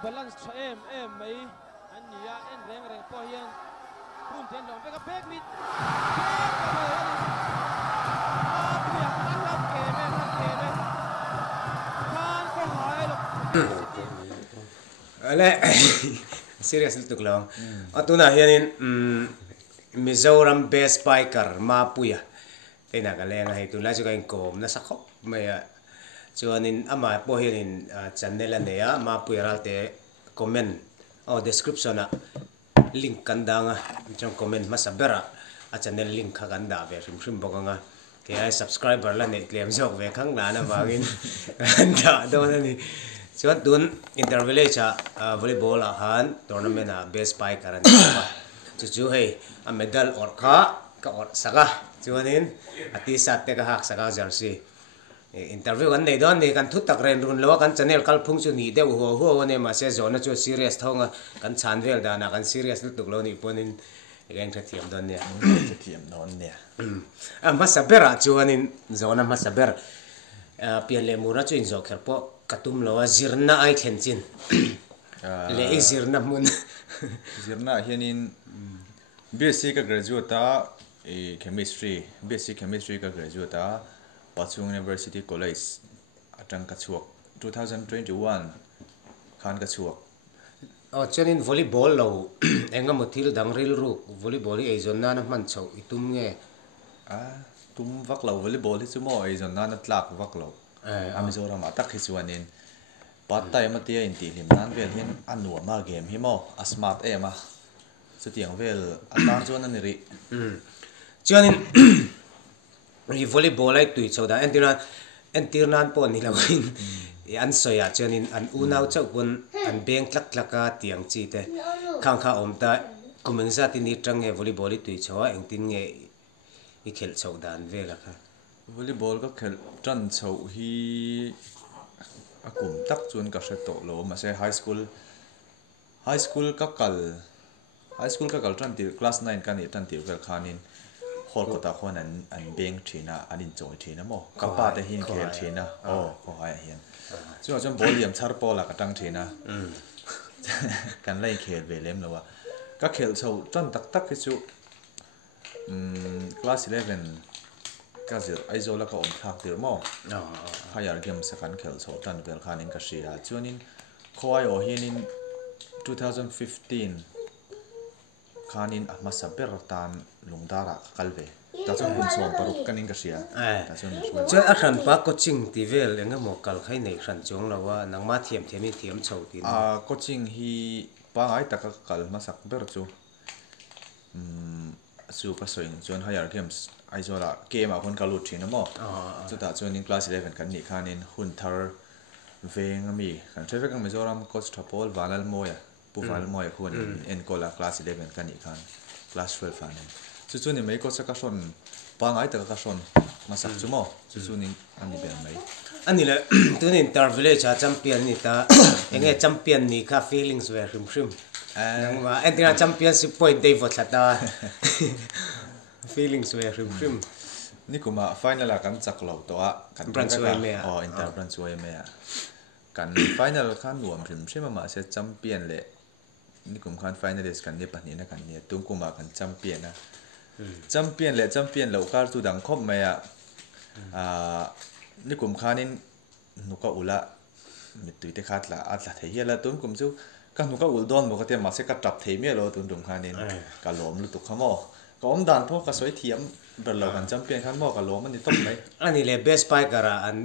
balance sa may anya en reng po hian pun ten long pe ka pek mit ale serious lutuk long atuna hianin Mizoram best biker mapuya ina galenga he tula chu kain kom na sakho maya chuanin ama po hianin channel ania mapuya ralte comment o description a link kandanga chong comment masabera a channel link kaganda ve rim bokanga ke ai subscriber la net lem jok ve khang na na bangin da do na ni chuan tun interview cha volleyball a han tournament a best biker an chu hei a medal or kha ka or saka chuanin ati sat te ka hak saka jersey interview kan nei don ni kan thu tak ren run lo kan channel kal phung chu ni de ho ne ma se zona chu serious thonga kan chan vel da na kan serious lu tuk lo ni ponin again tha thiam don ne thiam don ne ma sabera chuanin zona ma saber pian le mura chu in zo kher po katum lo zirna ai thlen chin le zirna mun zirna hianin basic ka graduate chemistry basic chemistry ka graduate Pachung University College atang ka chuak 2021 khan ka chuak chanin volleyball lo enga mothil dangril ru volleyball ei zonna na man chau itum nge tum vak lo volleyball hi chumo ei zonna na tlak vak lo Mizoram atak hi chuanin pat tai ma tia in ti lim nan vel hin anu ma game hi mo a smart ema chutiang vel atang chuan an ri chuanin ri volleyball ai tui chau da entirnan po ni lawin an soya chuanin an unau chau pun an beng tlak tiang chi te khang kha om ta kumengza ti ni tang nge volleyball tui chawa engtin nge I khel chau dan vela kha volleyball ka khel tran chau hi akum tak chuan ka hre to lo ma se high school ka kal tran tir class 9 kan I tran tir vel khanin hol ko ta khon an beng thina an in choi thina mo ka pa te hin khel thina ko hai hian chuan volume char pola ka tang thina kan lai khel ve lem lowa ka khel chho tran tak ki chu class 11 ka zir aizola ka om thak tir mo higher game second khel chho tan vel khanin ka shira chuanin khoi o hianin 2015 khanin ahma saber tan lungdara kalve ta chuan hun som paruk kanin ka sia ta chuan a hran pa coaching ti vel enga mo kal khai nei hran chong lawa nangma thiam chho tin coaching hi pa ngai taka kal ma sak ber chu su pa soing chuan higher games aizola game a kon kalu thina mo chu ta chuan in class 11 kan ni khanin hun thar vengami kan traffic ang Mizoram coach thapol walal moya puval moya khun en kola class 11 kan ni khan class 12 an chu ni mai ko saka son pa ngai ta ka son masak chu mo chu ni ani ben mai ani le tun interview cha champion ni ta enge champion ni kha feelings we hrim nangwa entina championship point day vot thata feelings we hrim ni kuma final kan chak lo to a kan branchway me inter branchway me kan final khan nuam hrim ma se champion le ni kum khan finalist kan ni pani na kan ni tum kuma kan champion na champion lo kar tu dang khop me ni kum khanin nuka ula mitui te khatla atla theiela tum kum chu ka nuka ul don mo ka te ma se ka tap thei me lo tum dum khanin ka lom lu tu khamo ka om dan pho ka soi thiam ber lo kan champion khan mo ka lom ani top mai ani le best biker an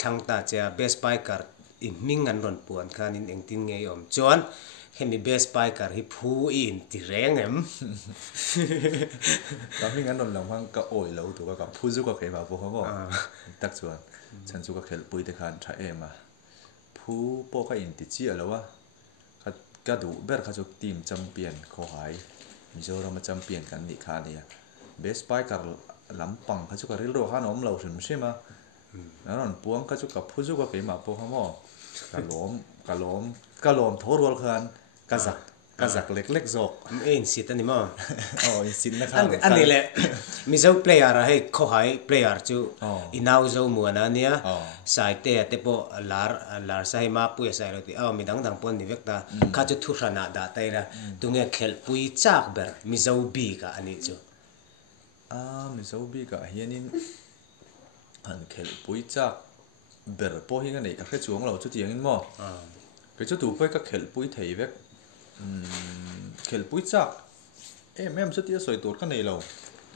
thang ta cha best biker I ming an ron puan khanin engtin nge om chuan hemi best biker hi phu in ti rengem ka ming an ron lam hang ka oi lo tu ka phu zu ka ke ba pho khamo tak chuan chan chu ka khel pui te khan tha ema phu po ka in ti chi alowa ka du ber kha chu team champion ko hai Mizoram champion kan ni kha nia best biker lampang kha chu ka ril ro khan om lo hrim shema naron puang ka chu ka phu chu ka ke ma po khamo ka lom thorwal khan ka zak kazak lek zok in sit ani mo oh in sin na khang ani le mi zo player a hei kho hai player chu inau zo mu na nia sai te te po lar sai ma pu sai lo ti mi dang dang pon ni vek ta kha chu thu rana da tai ra tunge khel pui chak ber mi zo bi ka ani chu mi zo bi ka hianin an khel pui chak ber po hi nga nei ka khe chuang lo chu tiang in mo ke chu tu poi ka khel pui thei vek khel pui chak em chu tia soi tur ka nei lo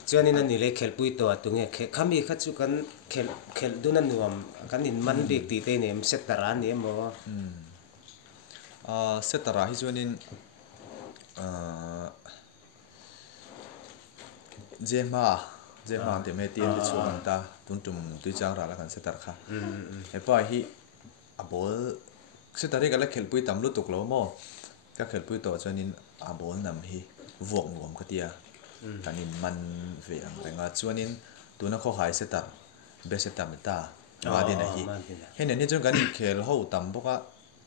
chuanin ani le khel pui to tunge khami kha chu kan khel dun an nuam kan in man dik ti te nem set taran ni mo setara hi chuanin jema te me tian ti chuang ta tun tum tui chang ra la kan setar kha he pa hi a bol setari ka la khel pui tam lu tuk lo mo ka khel pui to chuanin a bol nam hi vok nuam ka tia kanin man ve ang renga chuanin tuna kho hai setar be setam ta ma din a hi he ne ni chuan kan khel ho tam boka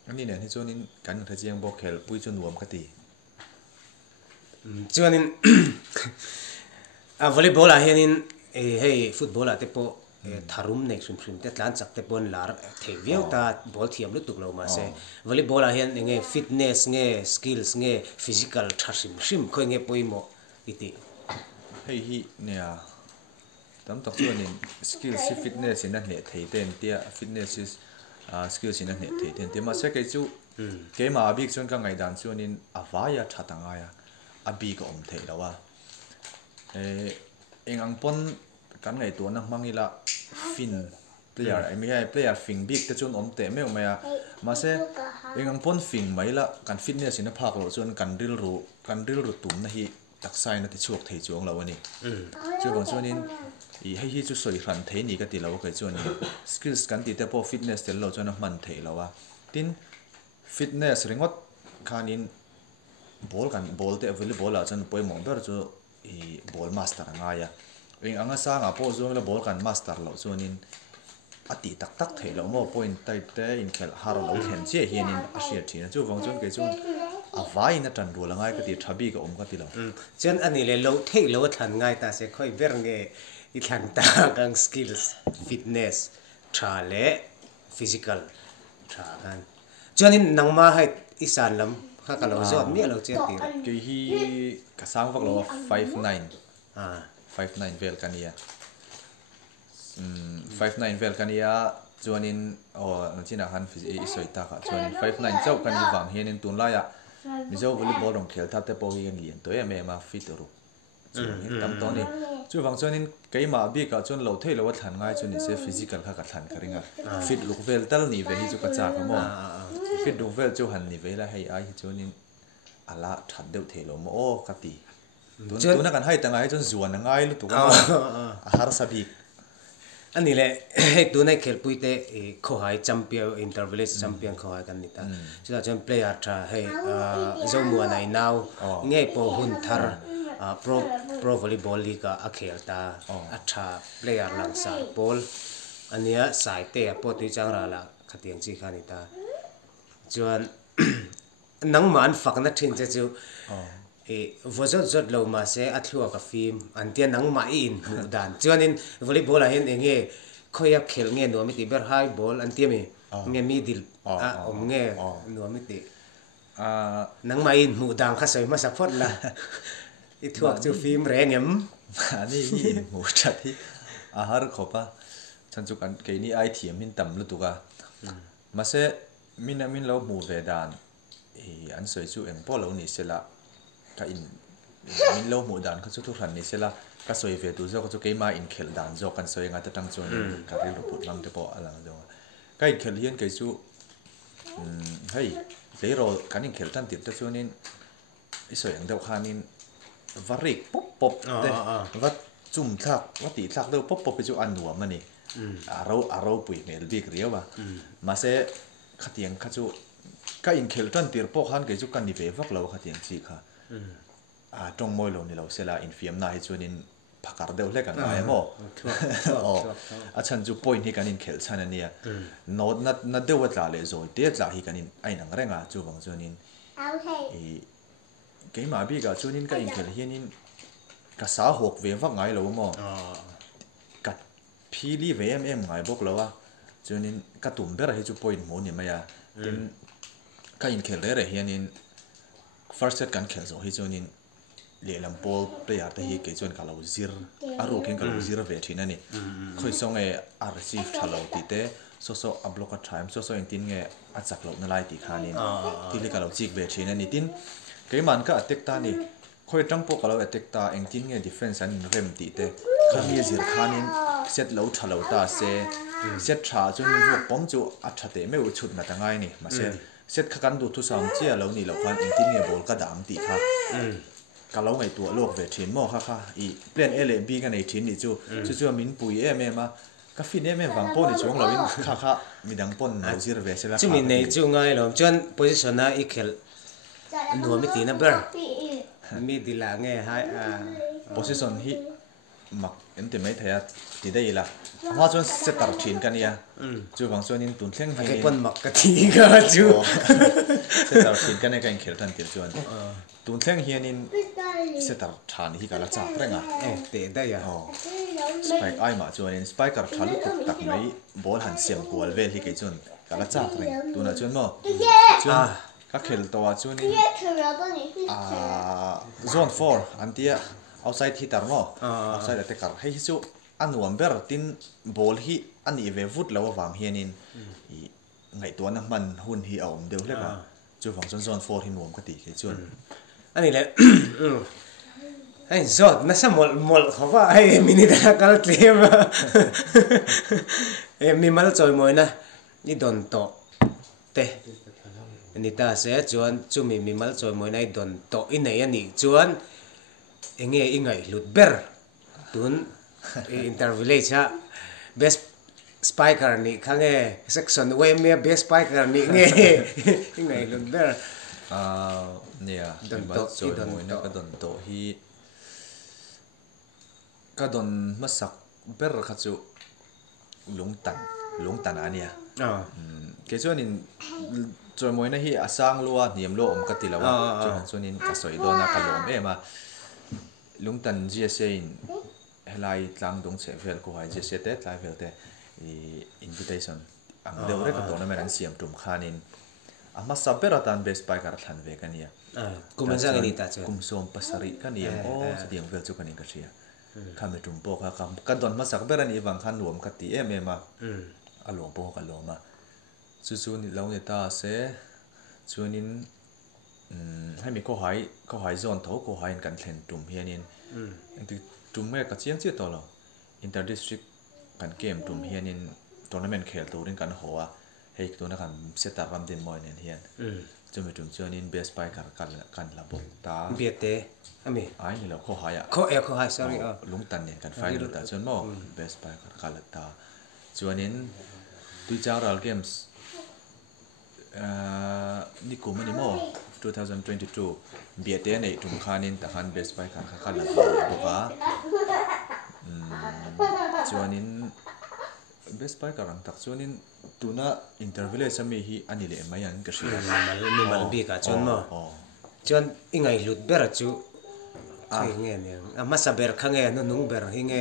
ani ne ni chuanin kan tha chiang bo khel pui chu nuam ka ti chuanin volleyball a hianin hei football a te po tharum nek sum te tlan chak te pon lar thei viau ta ball thiam lu tuk lo ma se volleyball a hian nge fitness nge skills nge physical shim khoi nge poimo iti hei hi ne a tam tak chuanin skills si fitness in a hne thei ten tia fitness is skills in a hne thei ten tia ma se ke chu ke ma bik chuan ka ngai dan chuanin awaya thatanga ya abi ka om thei lawa ang pon kan ngai tu na mangila fin player ai mi ai player fing big te chun om te me maya ma se ang pon fing mai la kan fitness in a phak lo chun kan ril ru tum na hi tak sai na ti chuak thei chuang lo ani chu bon chuanin i hei hi chu soi ran thei ni ka ti lo ka chuan skills kan ti te po fitness te lo chuan man thei lo wa tin fitness ringot khanin ball te volleyball a chuan poi mong ber chu i ball master anga ya anga sa nga po zong la ball kan master lo chuanin ati tak thei lo mo point tai te in khel har lo khen che hianin a share thina chu wang chuan ke chuan avai na tan ru la ngai ka ti thabi ka om ka ti lo chuan ani le lo thei lo than ngai ta se khoi ber nge i thlan ta kang skills fitness tha le physical tha kan chuanin nangma hai isan lam kha ka lo zot mi lo che ti ke hi ka sang vak lo 59 vel kania 59 vel kania chuanin china han i soi ta kha chuanin 59 chau kan i wang hianin tun la ya mi zo volleyball rong khel tha te po hi an lian to em ma fit ru chuanin tam to ni chu wang chuanin keima bi ka chuan lo thei lo thlan ngai chu ni se physical kha ka thlan kharinga fit luk vel tal ni ve hi chu ka cha ka mo fit luk vel chu han ni ve la hei ai hi chuanin ala that deuh thei lo mo o ka ti tu na kan hai ta ngai chuan zuan na ngai lu tu ka a har sabi ani le hei tu nai khel pui te kho hai champion intervallist champion kho hai kan ni ta chuta chuan player tha hei zo mu anai now nge po hun thar pro volleyball league a khel ta a tha player lang sa ball ania sai te po ti chang ra la khatiang chi kha ni ta chuan nang man fak na thin che chu vozot lo ma se athua ka film antia nang ma in mu dan chuanin volleyball a hen enge khoya khel nge no mi ti ber high ball antia mi nge middle om nge no mi ti nang ma in mu dang kha soi ma sa phot la i thuak chu film rengem ani hi mu that hi a har khopa chan chu kan ke ni ai thiam hin tam lu tu ka ma se min lo mu ve dan an soi chu eng po lo ni sela ka in min lo mu dan kha chu thu ran ni sela ka soi ve tu zo ka chu ke ma in khel dan zo kan soi nga ta tang chuan ka ri ro put lam te po ala zo ka in khel hian ke chu hei le ro kan in khel tan ti ta chuanin i soi ang deuh khanin varik pop te va chum thak va ti thak deuh pop chu an nuam ani aro pui mel bik riawa ma se khatiang kha chu ka in khel tan tir po khan ke chu kan ni ve vak lo khatiang chi kha trong moi lo ni lo sela in fiam na hi chuanin phakar deuh hle kan ai mo a chan chu point hi kan in khel chan ania no na deuh tla le zoi te tla hi kan in ai nang renga chu wang chuanin cái mà bị cả cho nên cái in khel hiền in cả xã hội về vác ngay lâu mà cả phi đi về em ngay bốc lâu à cho nên cả tụm bé là hết chụp point muốn như mày à nên cái in khel đấy là hiền in first set kan khel zo hi cho nên le lam pol player ta hi ke chon ka lo zir aro ken ka lo zir ve thina ni khoi song e a receive thalo ti te so a block a time so in tin nge a chak lo na lai ti khanin ti le ka lo chik ve thina ni tin ke man ka attack ta ni khoi tang po ka lo attack ta eng tin nge defense an rem ti te khami zir khanin set lo thalo ta se set tha chon ru pom chu a thate me u chut na ta ngai ni ma se set kha kan du thu sam chia lo ni lo khan eng tin nge bol ka dam ti kha cả lâu ngày tuổi lộc về thiên mò kha ý plan L B cái này thiên đi chú mình bùi em mà cái phim em vàng pon thì chúng là mình kha mình đang pon nào gì về sẽ là chú mình này chú ngay rồi chọn position na ít khel nuôi mấy tí na bơ mi đi là nghe hai position hi mặc em tìm mấy thầy thì đây là hoa chọn sẽ tập thiên cái này chú vàng chọn nên tuần thang cái pon mặc cái tí cơ chú sẽ tập thiên cái này cái khel thành tiền chọn tuần thang hiền nên sẽ tập thàn hi cả là chả phải ngà để đây à spike ai mà chọn nên spike cả thàn lúc tập mấy ball hành xiêm của về thì cái chọn cả là chả phải tuần nào chọn mà chọn các khel to chọn nên zone 4 anh tia outside hitter mo outside attacker hay chu an nuam ber tin ball hi ani ve vut lo wang hianin ngai to na man hun hi awm deu hleka chu wang zone 4 hi nuam ka ti ke chuan ani le ai zot na sa mol khawa ai minute kal tlem mi mal choi moi na ni don to te ni ta se chuan chu mi mal choi moi nai don to in nei ani chuan enge ingai lut ber tun interview cha best spiker ni khange section we me best spiker ni nge ingai lut ber nia don ba to choi moi na ka don to hi ka don masak ber kha chu lung tan ania ke chuan in choi moi na hi asang lua niam lo om ka ti lawa chuan in ka soi do na ka lom ema lung tan GSA in helai tlang dong che vel ko hai GSA te tlai vel te invitation ang deu re ka tournament an siam tum khanin ama sabera tan best by kar than ve kania kuman sang ini ta chu kum som pasari kania o sediang vel chu kanin ka ria khame tum po ka kam ka don masak beran i wang khan nuam ka ti em ema alom po ka loma chu ni lo ne ta se chuaninให้มีข้อหายโซนเท่าข้อหายกันเล่นตุ่มเฮียนินตุ่มแม่กับเชียงเสียตัวเรา inter district กันเกมตุ่มเฮียนินทัวร์นาเมนต์เขตตัวนี้กันหัวให้ตัวนั้นกันเซตารำเดินมอยเนี่ยเฮียนจะมีตุ่มเชียนินเบสไปกันระบบตาเบียดเตะอะไรไอ้นี่เราข้อหายข้อหาย sorry ลุงตันเนี่ยกันไฟล์แต่จนมอเบสไปกันตาจวนนี้ตัวจ้าเราเกมส์นี่กูมันนี่มั้ง2022 เบียดเตะในถุงคานินแต่คันเบสไปคันละตัวก็จวนนี้เบสไปกับรังตักจวนนี้ตัวน่ะอินเตอร์วิลเลสมีฮีอันนี้เลยไม่ยันกระชิบมีมันบีกับจวนมั้งจวนยังไงหลุดเบอร์จูใครเงี้ยเนี่ยอามาซาเบอร์ข้างเงี้ยนุ่งเบอร์ยังไง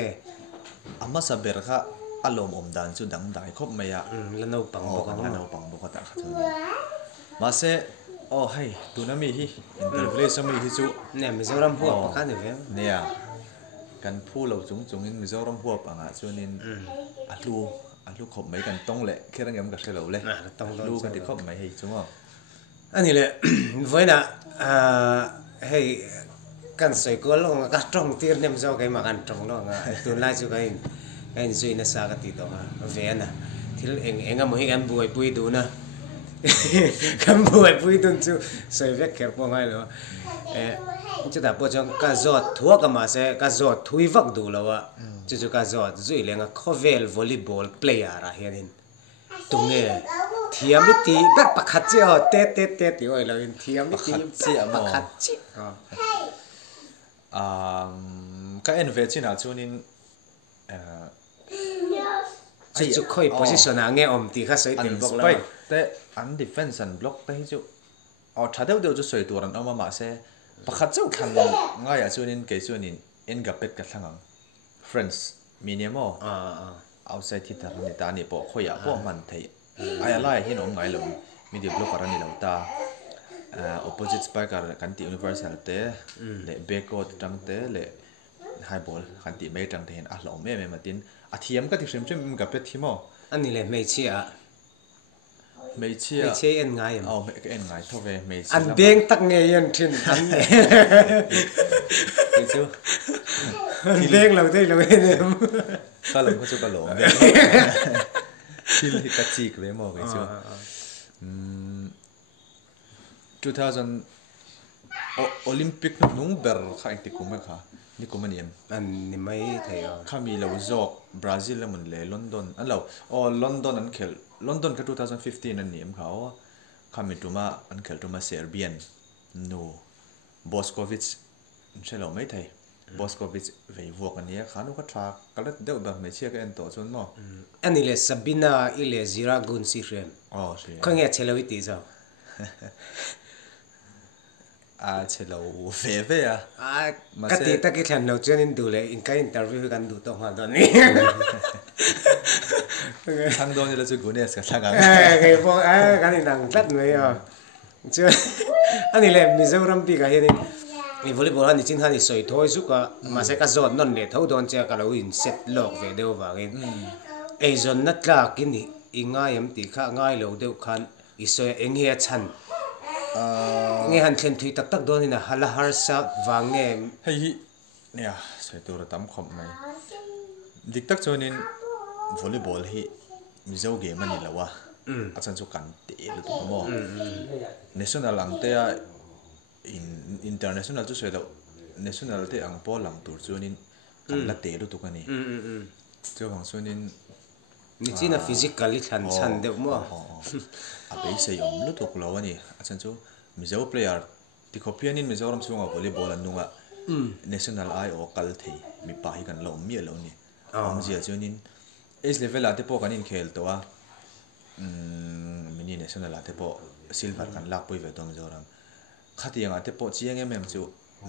อามาซาเบอร์ค่ะอารมณ์อมดันจุดดังได้ครบไหมอะแล้วเราปังบอกกันเราปังบอกกันแต่จวนนี้มาเสให้ตัวนั้นมีฮีอินเตอร์วิลเลสมีฮีจูเนี่ยมิโซรัมพวกกันเนี่ยเนี่ยกันพูดเราจงมิโซรัมพวกอ่ะจวนนี้อัดลูกขบไม่กันต้องแหละแค่เรื่องนี้มันก็ใช่เราเลยลูกกันที่ขบไม่ให้จุ๊บอันนี้เลยไว้นะให้กันสวยก็ลงกันตรงที่เนี่ยมันจะเอาไงมากันตรงลงตัวไล่จุกันไอ้จุยน่าสักติดตัวเวียนะที่เองก็ไม่กันบวยปุยดูนะกันบวยปุยดูจูสวยเวกเขียนพวกไงเหรอจะแต่พอจังกระจอดทั่วกันมาเสกระจอดทุยวักดูแล้วว่าจู่ๆกระจอดจุยเลี้ยงก็ข้อเวลวอลเลย์บอลเพลย์อะไรเฮียนี่ตรงนี้เทียมไม่ตีแบบปักขัดเจ้าเตะตีโอ้ยเราเทียมไม่ตีปักขัดเจ้าก็เอ็นเวจิน่าช่วงนี้จุดค่อยโพสิชันอ่ะเงี้ยอมตีข้าสวยเต็มบล็อกแล้วแต่อันดิเฟนซ์อันบล็อกแต่ที่จู่ถ้าเดี๋ยวจะสวยตัวนั้นเอามาเส pakhat chau than ngai a chuanin ke chuanin en ga pet ka thlangang friends minimo outside theater ni ta ni po khoya po man thei ai lai hin om ngai lo media blogger ani lo ta opposite spiker kan ti universal te le backward tang te le highball kan ti mai tang te hin a hlom me me matin a thiam ka ti hrim chim ga pet thimo ani le mei chia mei chia en ngai en ngai tho ve mei chia an beng tak nge yan thin an ke chu beng lo dei lo ne ka lo ko chu ka lo til hi ka chi ve mo ke chu 2000 Olympic nung ber kha ti kuma kha ni kuma niam an ni mai thei khami lo jok Brazil le mun le London an lo London an khel London ka 2015 an niam kha khami tuma an khel tuma Serbian no Boskovic chelo mai thei Boskovic ve vok an ya khanu ka tha kalat deu ba me chia ka en to chon mo ani le Sabina ile Zira gun si rem khonge chelo ti zo chelo ve à cái tí ta cái thằng đầu tiên in đủ lấy in cái interviewกันđủ tông hoàn toàn ní thằng đó như là chú Gunes cái thằng cái phong cái này đang tắt mấy chưa anh này làm Mizoram bị cái này thì volleyball anh chính hắn soi thôi giúp cả mà sẽ cái zone non để thấu đòn chơi cái lâu in set lock về đâu vào cái ai zone nát là cái này in ngay em thì khác ngay lâu đâu khăn isoi anh nghe chăn nghe hắn khen thui tak tak đó nên là hala harsa vàng nghe hay nè soi tôi là tắm khom này dik tak cho nên volleyball hi mizo game anh là wa asan chu kan te lu tu mo national ang te international chu soi do national te ang po lang tur chu nin kan la te lu tu kan ni chu bang chu nin ni china physically than chan de mo a be sei om lu tu lo ani asan chu mizo player ti khopian in mizoram chunga volleyball anunga national ai o kal thei mi pa hi kan lo mi lo ni om zia chunin age level ate po kan in khel to a mini national ate po silver kan lak pui ve to mizoram khati anga te po chiang em chu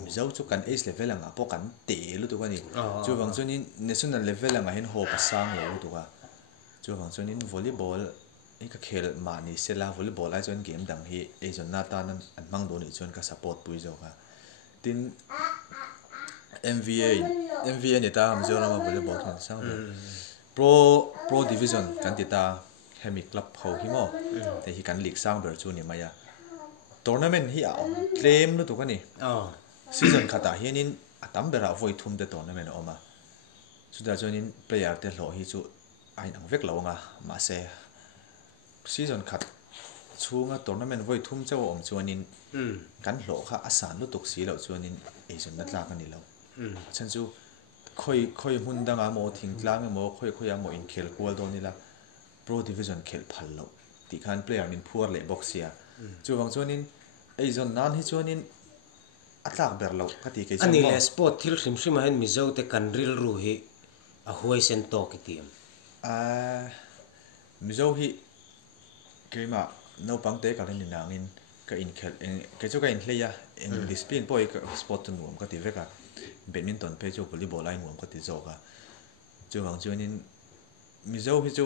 mizo chu kan age level anga po kan te lu tu kani chu wang chunin national level anga hin ho pa sang lo tu ka chu wang chunin volleyball cái khel mà ni sela volleyball ai chon game dang hi e chon na ta nan an mang do ni chon ka support pui zo ka tin MVA ni ta am zo na volleyball thon sang pro division kan ti ta hemi club ho hi mo te hi kan league sang ber chu ni maya tournament hi a claim lu tu ka ni season khata hianin atam bera voi thum de tournament oma chuda chonin player te lo hi chu ai nang vek lo nga ma se season cut chunga tournament voi thum chaw om chuanin kan hlo kha asan lu tuk si lo chuanin asian na tla kan ni lo chan chu khoi hun danga mo thing tlang mo khoi mo in khel kwal do ni la pro division khel phal lo ti khan player min phuar le box ya chu wang chuanin asian nan hi chuanin atlak ber lo ka ti ke ani le sport thil hrim hrim hen mizo te kan ril ru hi a huai sen to ki tiam mizo hi kema no pangte ka rin nangin ka in khel ke chu ka in hleya in discipline poi ka sport tu nuam ka ti veka badminton pe chu volleyball ai nuam ka ti zo ka chu wang chuanin mizo hi chu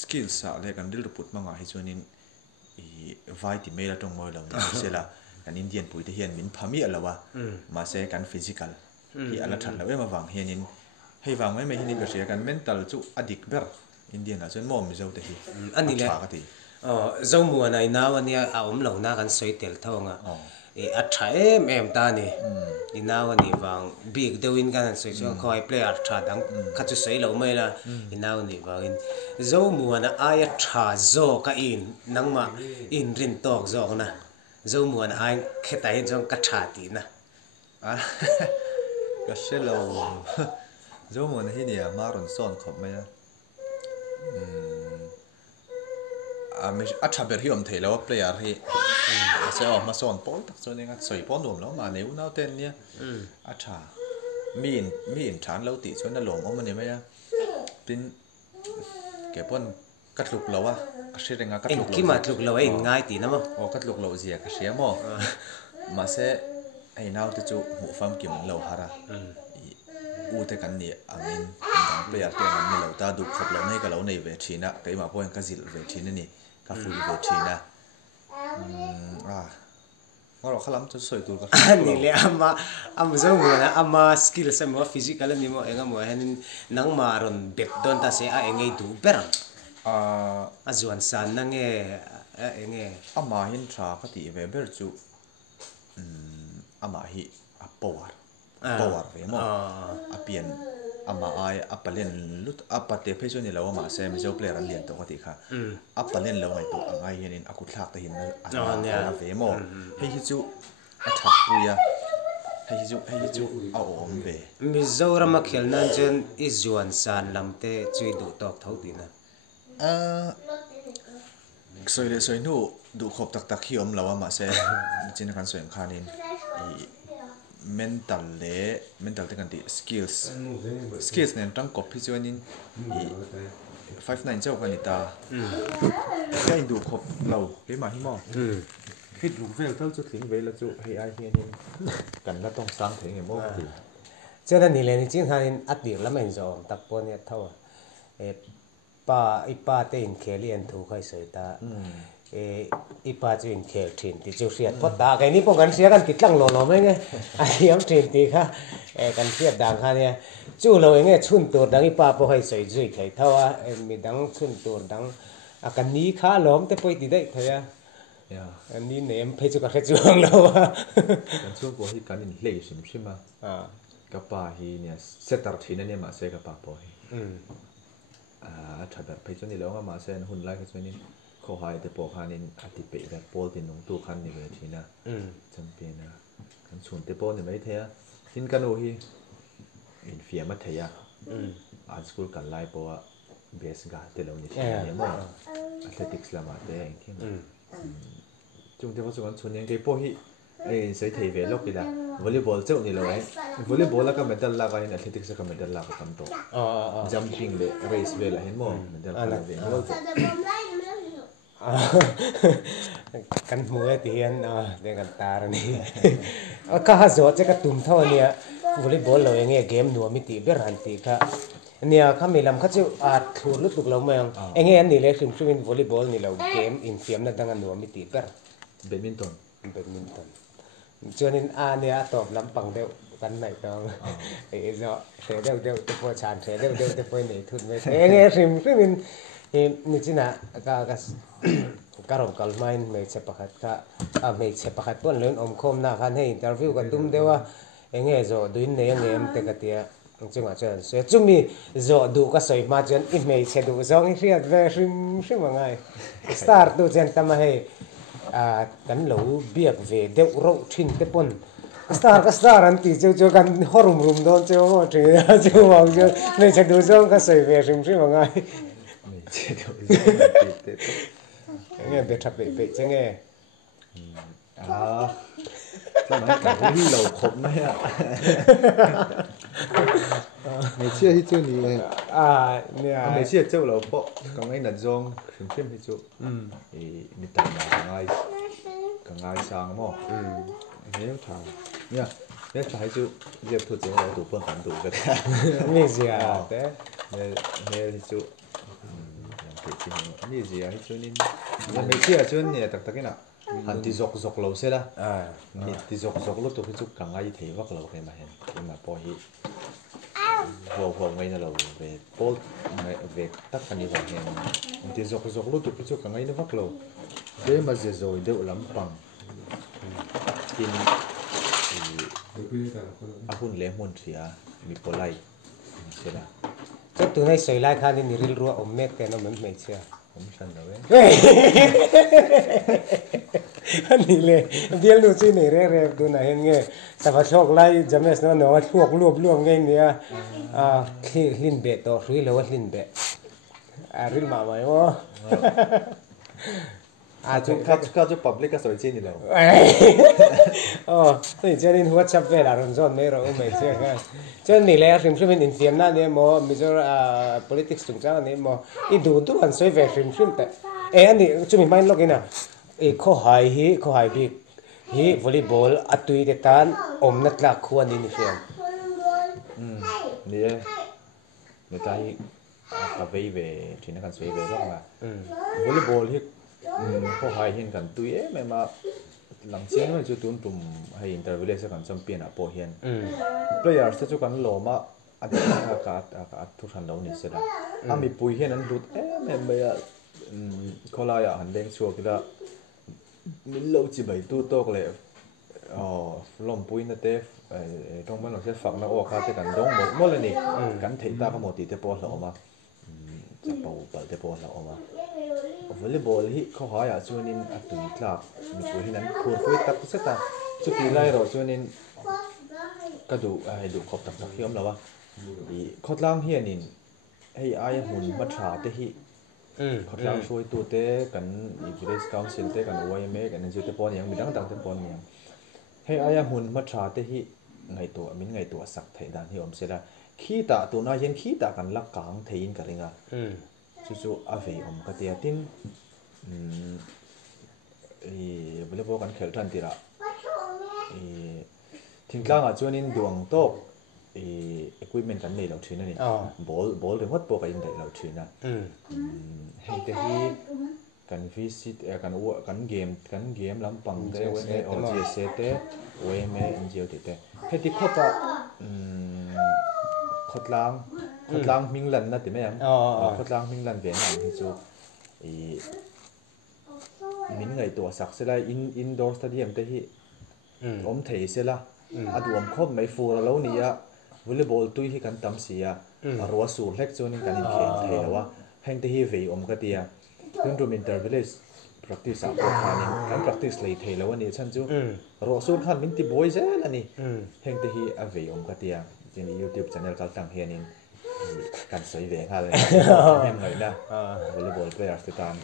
skills sa le kan dil put manga hi chuanin I vai ti mela tong moi lo ni sela kan indian pui te hian min phami alawa ma se kan physical hi ala that lawe ma wang hianin hei wang mai mai hin ka sia kan mental chu adik ber indian a chon mom mizo te hi ani le zo mu na naw ania a om lo na kan soi tel thonga e a tha em ta ni I naw ani wang big de win kan soi so khoi player tha dang kha chu soi lo mai la I naw ni wangin zo mu na aya tha zo ka in nangma in rin tok zo na zo mu na ai kheta hin jong ka tha ti na ka shelo zo mu na hi ni a maron son khop mai a chaber hi om thelo player hi se ma son pol tak so ninga soi pon dom lo ma neu nau ten nia a cha min chan lo ti chon na lom om ni maya tin ke pon katluk lo wa a hrenga katluk lo ki ma tluk lo ai ngai ti na mo katluk lo zia ka sia mo mà sẽ ai nào thì chú hủ pham kiếm lâu hả ra u thế cái này anh em đang bây giờ tiền anh lâu ta đủ khóc lâu này cái lâu này về China á cái mà bố anh cái gì về China này cái phụ về China ngon rồi khá lắm cho soi tụi cáiนี่เลยamma zo mo na amma skill sa mo physical ni mo enga mo hanin nang maron bet don ta se a engei du ber a zuan san na nge enge ama hin tra cái tỷ về ber chú ama hi power về mo pian ama ai apalen lut apate phejo ni lawa ma se mi zo player an lian to khati kha apalen lo ngai to angai hianin aku thlak ta hin na ve mo hei hi chu a thap puya hei chu a om ve Mizoram a khel nan chen i zuan san lamte chui du tok thau ti na soi nu du khop tak hi om lawa ma se chin kan soin khanin mental te kan ti skills nen tang copy chuanin 59 chau kan ta kai du khop lo ke ma hi mo hit lu vel thal chu thing ve la chu hei ai hianin kan la tong sang theng e mo ti cho nên ni le ni chin hanin atir lam en zo tak pon ya thaw ipa te in khelian thu khai soi ta ipa chu in khel thin ti chu riat phot ta kai ni pong kan sia kan kitlang lo mai nge a hiam thin ti kha kan siat dang kha ne chu lo nge chun tur dang ipa po hai soi zui thai thawa mi dang chun tur dang a kan ni kha lom te poi ti dei thayaอันนี้เนี่ยเพจก็แค่จวงแล้วว่ากันช่วงพอที่การอินเล่ใช่ไหมกับป่าฮีเนี่ยเซตตัดทีนั่นเนี่ยมาเซกับป่าพอฮีถ้าแบบเพจนี่แล้วก็มาเซนหุ่นไล่ก็จะนี่เขาหายแต่ปอกคันนี่อธิเปย์แบบโปลตินงตู้คันนี่เลยทีนะจำเป็นนะกันส่วนแต่โปลเนี่ยไม่เท่ทิ้งกันโอ้ฮีอินเฟียมาเทียอาร์ตสคูลกันไล่เพราะว่าเบสกาแต่เราเนี่ยเนี่ยมั่วแอตเลติกส์ละมาแต่เองที่จุงเดี๋ยวพอสุกันชวนยังไงพวกที่ใส่ทีเวลล็อกดีละวอลเลย์บอลเจ้านี่เลยวอลเลย์บอลแล้วก็เมดัลลากันแอตเลติกส์ก็เมดัลลากันตั้งโตจัมปิ้งเลยเรสเวลเห็นมั้ยเมดัลลาเวลกันมือที่เห็นเด็กกันตาเนี่ยก็หาจอดจะกระตุ้มเท่านี้วอลเลย์บอลเราอย่างเงี้ยเกมหนัวมิติเบอร์ฮันติค่ะเนี่ยข้ามีลำข้าจะทัวร์ลุตุกเราเมืองเองเงี้ยนี่เลยคือช่วงวอลเลย์บอลนี่เราเกมอินฟิมนั่นดังกันหนัวมิติเบอร์แบดมินตันจนเนี่ยตอบลำปังเดียวกันไหนต้องเนาะเสียเดียวตัวพอชานเสียเดียวตัวพอหนีทุนไม่เองเงี้ยซึ่งนี่จีน่ะก็รบกวนไม่ไม่เช็ดปากก็ไม่เช็ดปากต้นเรื่องอมคมนะคันให้อินเตอร์วิวกันตุ้มเดียวว่าเองเงี้ยจะดูเนี่ยเงี้ยมันเตะกันเดียจังหวะเช่นเสียจุ่มมีจะดูก็สวยมาจนอีไม่เช็ดดูจงอีเรียดเวริมว่าไงสตาร์ดูเจนทำมาให้กันเหลวเบียกเวเดวเราทิ้งเตปนสตาร์ก็สตาร์อันที่เจ้ากันฮอรุมโดนเจ้าว่าที่เจ้าว่าเจ้าไม่เช็ดดูจงก็สวยเวริมว่าไงเช็ดดูเงี้ยเบียดทับเบียดจังเงี้ยทำไมกับที่เราคบไหมไม่เชื่อที่เจ้านี่เนี่ยไม่เชื่อเจ้าเราเพราะกังไงนัดจงถึงเข้มที่เจ้ามีตังมากังไงสร้างมั้งไม่ต้องทำเนี่ยใช้เจ้าเรียบถูกเจ้าเราถูกเพิ่มกันถูกกันไม่เสียแต่เนี่ยที่เจ้านี่เสียที่เจ้านี่ไม่เชื่อเจ้าเนี่ยตักๆนี่นะหันที่จกเราเสร็จละนี่ที่จกเราตัวที่จุกกังไงที่ว่าเราเคยมาเห็นที่มาพอฮีพอไงนะเราเวทโป๊เวทตักกันนี่ว่าเห็นที่จกเราตัวที่จุกกังไงนี่ว่าเราเดี๋ยวมาจะโจยเดี๋ยวลำปังกินอาหุ่นเลี้ยงหุ่นเสียมีโพไลเสียละเจ้าตัวในสวยไล่ข้านี่นี่ริลรัวอมเมกแต่น้องมันไม่เชื่อผมฉันเอาไว้อันนี้เลยเดี๋ยวดูสินี่เร่ๆดูนะเห็นไงสภาพโชคไล่จำเป็นสนองว่าพวกรวบไงเนี่ยลิ้นเบะต่อคุยแล้วว่าลิ้นเบะริลมาไหมวะจุดข้าจะพับลิกก็สวยจริงนี่แล้วนี่เจ้านี่หัวชับเวลารุ่นซ้อนไม่รู้ไม่เชื่อกันเจ้านี่แหละริมเป็นอินเดียนั่นเนี่ยมอมิจฉาpolitics ตรงจ้าเนี่ยมออีดูอันสวยเวริมแต่อันนี้จุดมีไม่ล็อกนะข้อหายบี hi volleyball atui te tan omna tla khuan in hiamนี่เมื่อกี้กับเวที่นักการสวยเวร้องอ่ะวอลเลย์บอลที่พอหายเห็นกันตุยไม่มาหลังเสียงมันจะตุ้มตุ่มให้อินเตอร์วิเลสกันจำเป็นอ่ะพอเห็นเพลย์อาร์จะจุกันโลมาอันนี้อากาศทุกทันเราเนี่ยเสร็จแล้วมีปุยเห็นนั้นดูไม่ไม่เขาลายอ่ะหันเด้งชัวร์ก็ได้มิลล์จีบไปตู้โต๊ะเลยลมปุยนั่นเต้ตรงมันเราใช้ฝักนักออกเขาจะกันดงหมดเลยนี่กันเทตาเขาหมดตีเตปอลเราออกมาจะเปิดเตปอลเราออกมาวอลเลย์บอลที่เขาหายส่วนนี้อัตุยกลับมีปุยที่นั้นพูดคุยตักกุศลสุดที่ไรเราส่วนนี้ก็ดูให้ดูขอบตักเขี้ยมเราวะขดล่างเฮียนินให้อายหุ่นมาชาเตะขดล่างช่วยตัวเตะกันอีกเรื่องการเซ็นเตะกันเอาไว้เมกันนั่นจุดเตปอลยังมีตั้งเตปอลยังให้อายหุ่นมาชาเตะไงตัวมินไงตัวสักเทดันที่อมเสร็จแล้วขี้ตาตัวน่าเย็นขี้ตากันลักกลางเทียนกันเลยนะจู่ๆอาเวอมก็เดียตินบริบทกันเขลทันทีละทิ้งกลางอ่ะจวนนินดวงโต๊ะequipment กันเลยเราถือนั่นนี่บอลเรื่องวัดโปกันเลยเราถือนะเห็นแต่ที่กันฟิสิตกันเกมลำปังเตะเว้ยโอเจเซเตะเว้ยเมย์อินเจียวเตะให้ที่ขดขดล้างมิงลันนะติไหมยังขดล้างมิงลันเวียนนั่นที่จู่มินไงตัวสักเสร็จแล้วอินดอร์สตาเดียมเตะที่อมเทเสร็จแล้วอดูอมครบไม่ฟูแล้วนี่อะวอลเลย์บอลตุยที่กันตั้มเสียรัวสูงเล็กจนกันอินเขียนเทแล้วว่าแห่งที่เวอมก็เดียคุณรูมินเตอร์วิลเลส practice อ่ะพอทานี่กัน practice เลยเทแล้ววันนี้ฉันจู่รัวสูงขันมินติบอยเซ่แล้วนี่แห่งที่เวอมก็เดียจริงๆ YouTube channel กันตั้งเฮียนี่กันสวยเวงฮะเลยแห่งเลยนะวอลเลย์บอล player สุดท้าย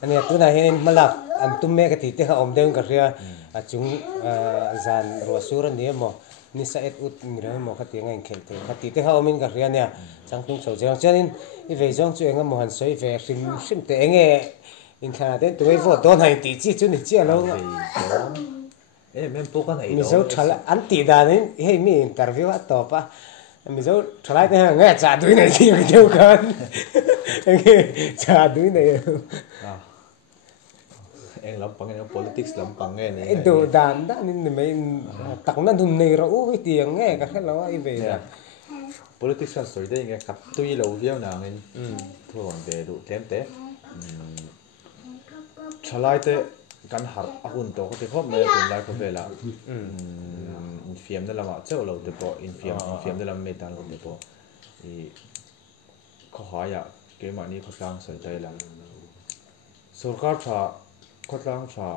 อันนี้ตัวไหนเห็นมาลักอันตุ้มเมกติเตะอมเดินกันเรียจุงจานรัวสูรนี่มั้งนี่สะเอ็ดอุดมีเรื่องมั้งขัดยังไงเขลเตะขัดติเตะอมินกันเรียเนี่ยจังตุ้งโฉจังเช่นอีเวจงช่วยงั้นมั้งหันสวยเวซิมเตะเงี้ยอินขนาดเดินตัวไอ้พวกโดนให้ตีจีจุนี่เจ้าแล้วแม่ปุ๊กกันไหนมีเจ้าทลายอันตีดานี่ให้มีอินเตอร์วิวต่อปะมีเจ้าทลายเนี่ยง่ายจ่าด้วยไหนที่เดียวกันจ่าด้วยไหนลำปังเนี่ย politics ลำปังเนี่ยนี่ดูด่านนี่ไม่ตักนั่นทุ่มในเราอุ้ยเตียงแง่กันแค่เราไอ้เวร politics กันสวยได้ยังไงครับตุยเราเวียวนางเงินทั่ววันเดียดูเต็มเตะชลายเตะกันหักอาหุ่นโตก็จะครบไม่ถึงไล่ก็เวลาอินฟิมนั่นละว่าเจ้าเราเดปออินฟิมนั่นละไม่ต่างกันเดปอเขาหายเกมอันนี้เขาสร้างสนใจแล้วสุรการชาขดล่างชา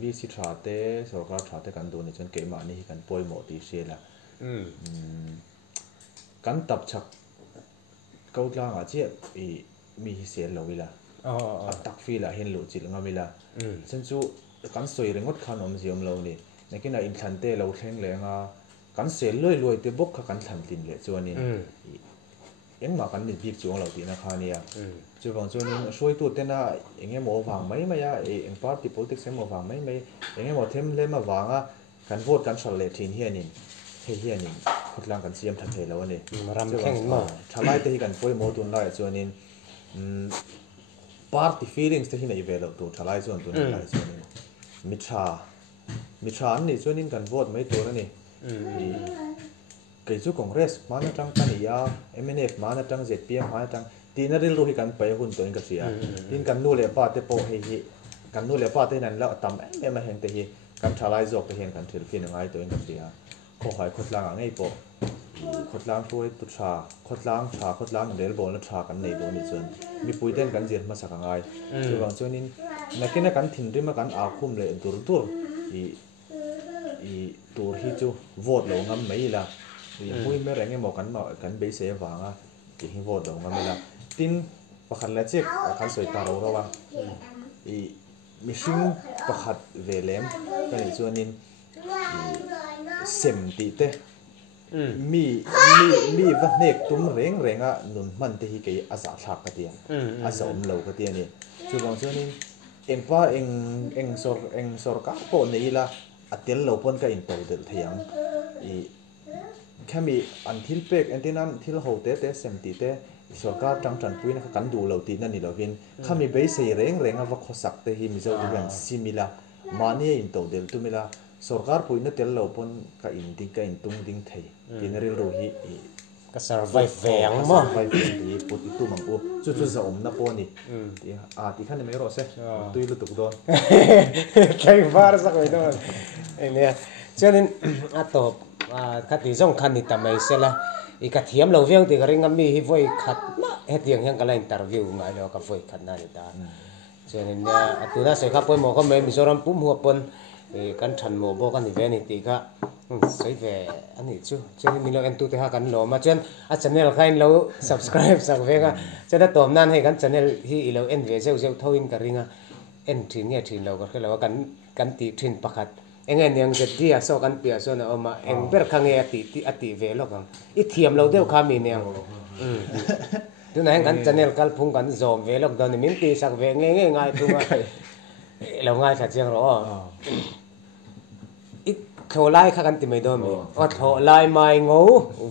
วิสิชาเตะสรการชาเตะกันดูในจนเกมอันนี้กันป่วยหมดตีเสียละกันตับฉักเกาล่างอาเจียมีเสียเราเวลาตักฟีละเห็นหลุดจิตงาเวลาฉันจู่กันสวยเร่งวัดขนมเสียมเราเนี่ยในกินอะไรอินทันเตะเราแข็งแรงกันเสียรวยเตะบกกันทันตินเลยจวนนี้ยังมากันนี่บีบจวงเราตีนะคาเนี่ยจู่บางจวนนี้ช่วยตัวเต้นนะยังไงหมอฟังไม่ยาเองพาร์ตี้ politics หมอฟังไม่ยังไงหมอเทมเล่มาวางกันโหวตกันฉลาดทีนเฮียนี่คนล่างกันเสียมทันเทแล้วนี่รำแข่งมาชาวไร่ที่กันป่วยหมอตุนไล่จวนนี้party feelings ที่ไหนเวลาตัวชาวไร่จวนตัวนี้ไล่จวนนี้มิชานี่จวนนี้กันโหวตไม่ตัวนั่นนี่เกิดจู่คอนเกรสมาหน้าจังกันยา MNF มาหน้าจัง ZPM มาหน้าจังทีนั้นเรื่องรู้กันไปหุ่นตัวนี้ก็เสียทีนั้นกันนู่นเลยป้าเตโปเฮีกันนู่นเลยป้าเตนั้นแล้วตั้มมาเห็นแต่เฮีกันชาไลซ์ออกแต่เห็นกันถือฟินง่ายตัวนี้ก็เสียขอให้ขดล้างง่ายปอขดล้างช่วยตุชาขดล้างเดลบอลแล้วชากันในตัวนี้ส่วนมีปุยเด่นกันเจียนมาสักง่ายคือบางส่วนนี้นักกินกันถิ่นด้วยมากันอาคุมเลยตัวตัวที่จู่โหวตลงงั้นไม่ละปุยไม่แรงให้หมอกันเบสเซฟวางที่โหวตลงงั้นไม่ละทินประคันและเจ็บกันสวยตาเราว่ามีชิงประคัดเวเลมกันในส่วนนี้เซมติเตมีวันเนกตุ้มเร่งนุนมันที่เกี่ยอาสาทักกันเดียอาสาอมเหลากันเดียนี่ส่วนบางส่วนนี้ empa eng sorkar po nei la atel lo pon ka in to del thiang I khami an thil pek antinan thil hote te semti te sorkar tang puina ka kan du lo ti na ni lovin khami be sei reng ava khosak te hi mizo digan simila mani in to del tumila sorkar puina tel lo pon ka in ding ka in tung ding thei kinaril ro hi ka survive veng mo survive hi put itu mang u chu za om na po ni ti khan me ro se tui lu tuk don kai var sa koi don ene cho nên to ka ti jong khan ni tamai se la I ka thiam lo veng ti ka ring mi hi voi khat ma he tiang hiang ka la interview ngai lo ka voi khat na ni ta cho nên tu na se ka poi mo ka me Mizoram pum hu pon kan than mo bo kan ni ve ni ti ka sei ve ani chu cho nên milo en tu te ha kan lo ma chen a channel khain lo subscribe sak ve ka che da tom nan he kan channel hi ilo en ve zeu thoin ka ringa en thin nge thin lo ka lo kan ti thin pakhat engen yang je dia so kan pia so na oma eng ber khange ati ve lo kang I thiam lo deu kha mi ne tu na kan channel kal phung kan zom ve lok don min ti sak ve nge ngai tu ma lo ngai sa chiang ro I tho lai kha kan ti mai do mi o tho lai mai ngo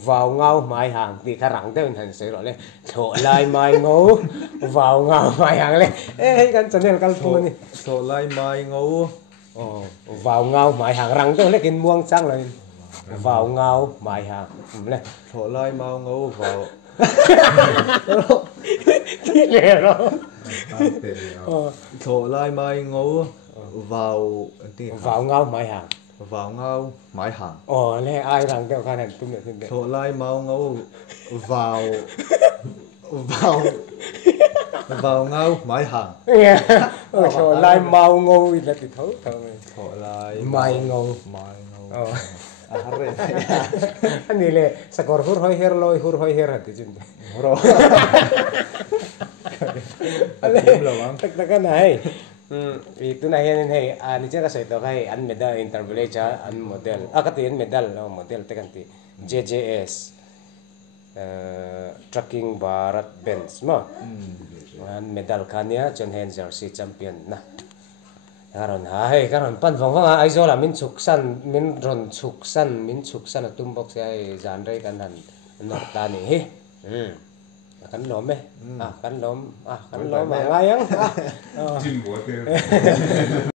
vào ngau mai hàng ti kha rang deu han se ro le tho lai mai ngo vào ngau mai hàng le kan channel kal phung ni so lai mai ngau vào ngao mãi hàng răng tôi lấy cái muông trắng lên vào ngao mãi hàng lên thọ lai mau ngâu vào biết liền rồi thọ lai mai ngâu vào ngao mãi hàng vào ngao mãi hàng lấy ai răng theo khả năng tôi nhận tin thọ lai mau ngâu vào vào ngao mãi hàng thọ lai mau ngâu là thì thấu thôi thọ lai mai ngâu anh đi le sakor hur hoi her hati jin ro tak tak này itu na hian hei ani chera sai to kai an medal interview le cha an model akatin medal no model te kan ti JJS trucking Bharat Benz mo an medal khania chen hen jersey champion na karon hai karon pan vong vong ai zo la min chuksan atum box ai jan rei kan han nor ta ni hi kan lom me kan lom ma ngai yang